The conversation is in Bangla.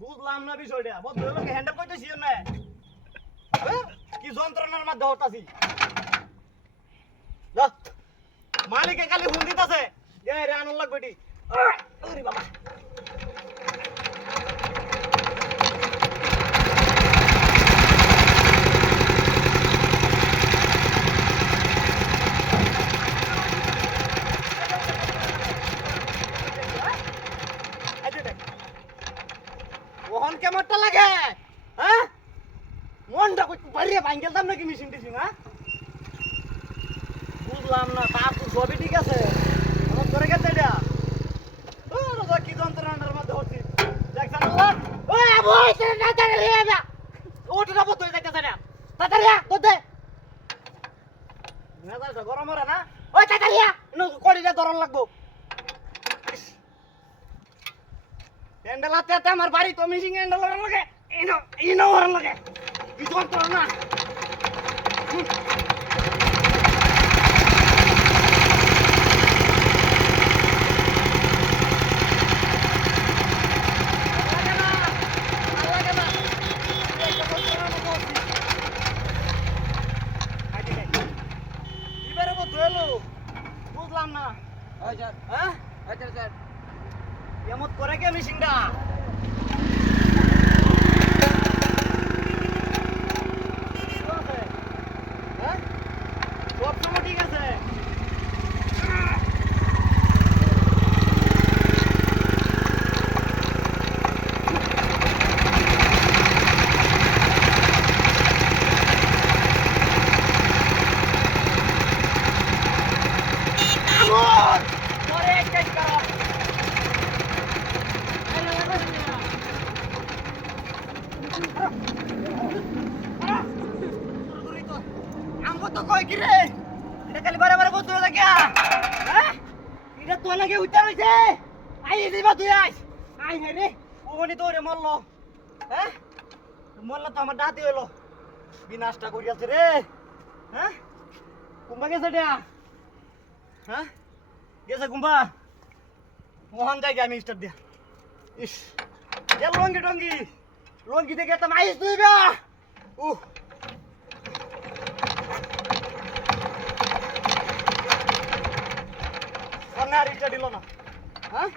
বুঝলাম না বিষয়টা তো এলো হ্যান্ডেল করতেছি না? কি যন্ত্রণার মধ্যে হতাছি মালিকে খালি হুন দিতেছে এ রে আনন্দ লাগবে। বাবা ওহন কেমনটা লাগে? হ্যাঁ? মনটা বাড়িয়ে ভাঙ্গেল দাম নাকি মিশিং টিশিং হ্যাঁ? বুঝলাম না তার তো সবই ঠিক আছে? আমার করে গেছে এটা। কি যন্ত্রণার মধ্যে হচ্ছি? দেখছেন ওটা না বন্ধ হয়ে যাইতেছে না। তাড়াতাড়ি আ মেজাজটা গরম হরে না? ওই তাড়াতাড়ি নো কড়িটা দরন লাগবো। হ্যান্ডেল হাতে হাতে আমার বাড়ি তো মিশিং হ্যান্ডেল ওর লাগে ইনো ইনো ওর লাগে কি যন্ত্রণা হুম। লাগে না? বুঝলাম না হয় হ্যাঁ আচ্ছা স্যার এমত করে কে মিশিংটা? হ্যাঁ? সব সময় ঠিক আছে আমর! পরে একটা করো। আমগো তো কই কি রে এটা খালি বারে বারে বলতে থাকে হ্যাঁ? এটা তো লাগে উঠা হইছে আই দিবা তুই আইস আই হে রে। ওগনি তো রে মরলো। হ্যাঁ? মরলো তো আমার দাঁতি হইল। বিনাশটা করিয়াছে রে। হ্যাঁ? কুম্বা গেছে এটা? হ্যাঁ? গেছে কুম্বা? মোহন জায়গা আমি স্টার দিয়া। ইস এ লঙ্গি টঙ্গি। লঙ্গি দেখে তো মাইস তুই গা উহ। কর্নার ইটা দিল না। হ্যাঁ?